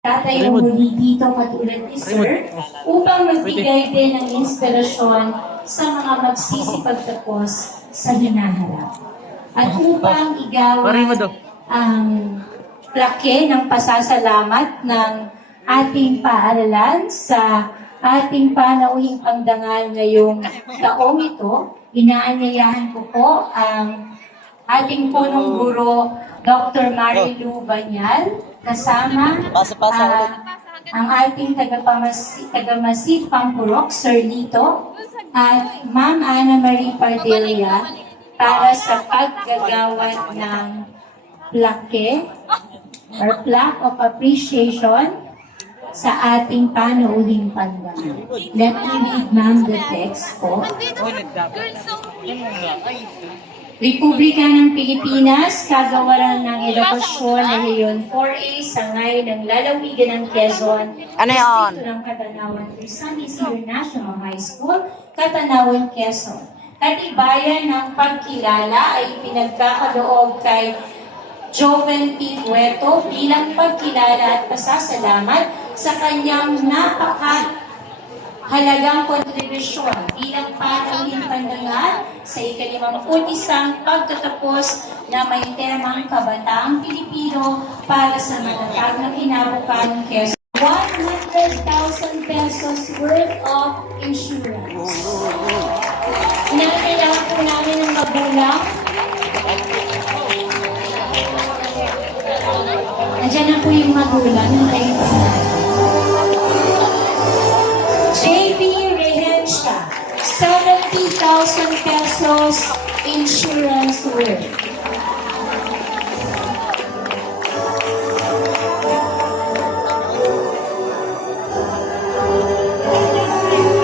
Tatay ang muli dito katulad ni Sir upang magbigay din ng inspirasyon sa mga magsisipagtapos sa hinaharap. At upang igawan ang laki ng pasasalamat ng ating paaralan sa ating panauhing pagdangal ngayong taong ito, inaanyayahan ko po ang ating punong guro Dr. Marilu Banyal, kasama ang ating tagamasip Pampurok, Sir Lito, at Ma'am Ana Marie Padilla para sa paggagawad ng plaque or plaque of appreciation sa ating panauhing pandangal. Let me read, Ma'am, the text po. Republika ng Pilipinas, kagawaran ng edukasyon na ngayon 4A sa ngayon ng lalawigan ng Quezon, Distrito ng Katanawan, San Isidro National High School, Katanawan, Quezon. Katibayan ng pagkilala ay pinagkakaloob kay Joven P. Cueto bilang pagkilala at pasasalamat sa kanyang halagang kontribusyon bilang panauhing pandangal sa ika-51 pagtatapos na may temang Kabataang Pilipino para sa matatag na kinabukasan ng Quezon. 100,000 pesos worth of insurance. Inakailangan po namin ng magulang. Nandiyan na po yung magulang ng kayo. JB Rehencia, 70,000 pesos insurance worth.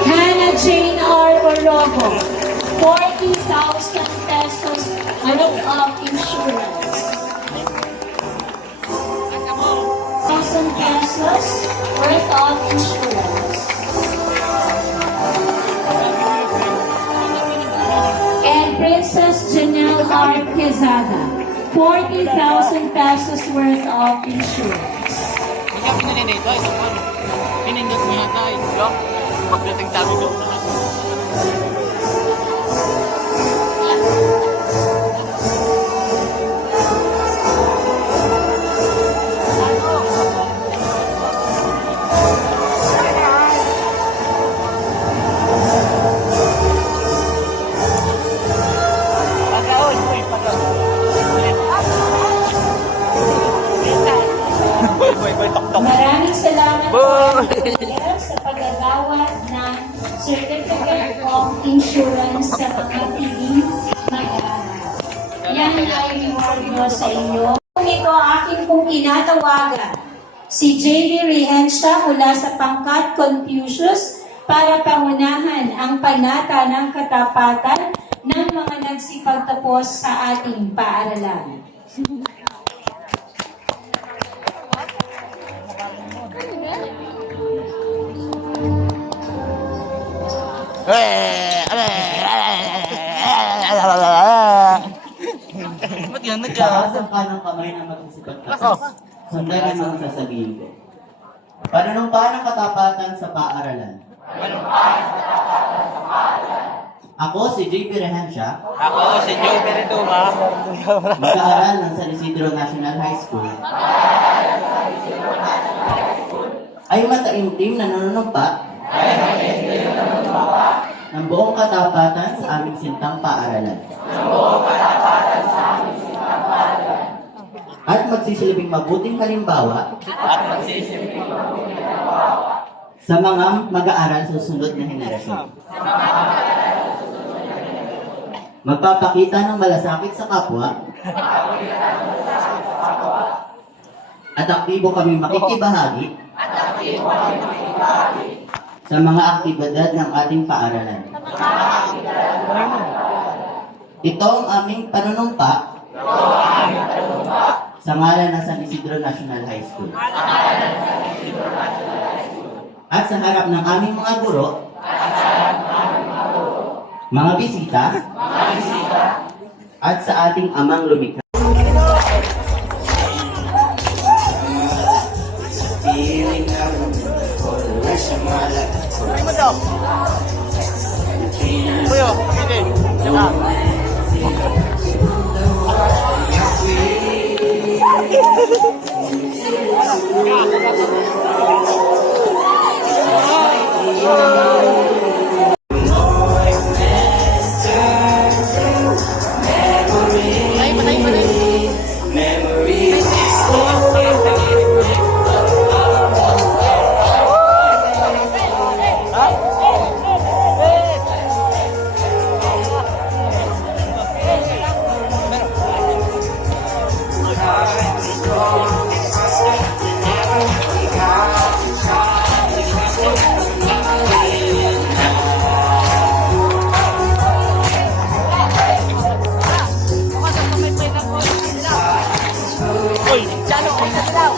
Hannah Jane R. Orogo, 40,000 pesos worth of insurance. 1,000 pesos worth of insurance. Princess Janelle R. Quezada, 40,000 pesos worth of insurance. Pinindot mo na tayo. Pagdating tayo doon na lang. Maraming salamat po sa paggagawa ng Certificate of Insurance sa mga piling mag-aaral. Yan ay reward nyo sa inyo. Ito aking pong kinatawagan si JB Rehencia mula sa pangkat Confucius para pangunahan ang panata ng katapatan ng mga nagsipagtapos sa ating paaralan. Ba't yan? Taasan ka ng kamay na magsisipagtapos. Sundan ang mga sasabihin ko. Panunumpa ng katapatan sa paaralan. Ako si JP Rehencia. Ako si Joe Peretuma. Mag-aaral ng San Isidro National High School. Ay mataimtim na nanunumpa ng buong katapatan sa aming sintang paaralan. At magsisilbing mabuting halimbawa sa mga mag-aaral sa susunod na henerasyon. Magpapakita ng malasakit sa kapwa at aktibo kami makikibahagi sa mga aktibidad ng ating paaralan. Ito ang aming panunumpa sa ngalan ng San Isidro National High School. At sa harap ng aming mga guro, mga bisita, at sa ating amang lumikha. Ay mo daw. Kuya, hindi. Diba? Patay, patay, patay. Uy, Jano, ay daw.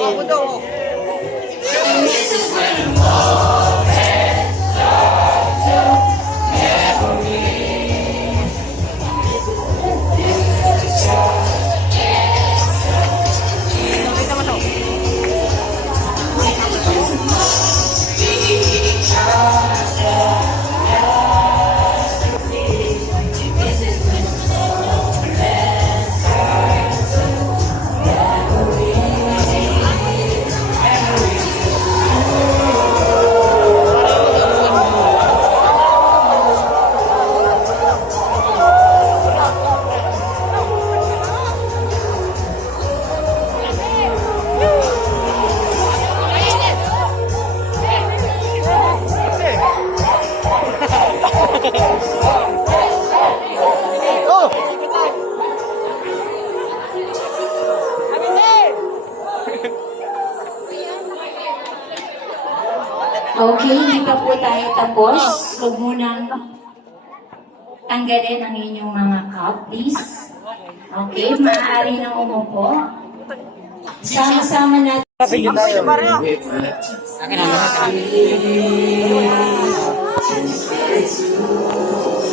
Ako daw. Okay, hindi pa po tayo tapos. Huwag munang tanggalin ang inyong mga cup, please. Okay, maaari nang umupo. Sama-sama natin.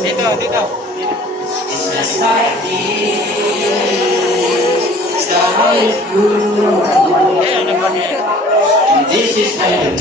Dito, dito. Ayan, nagpag-iyan. This is heaven.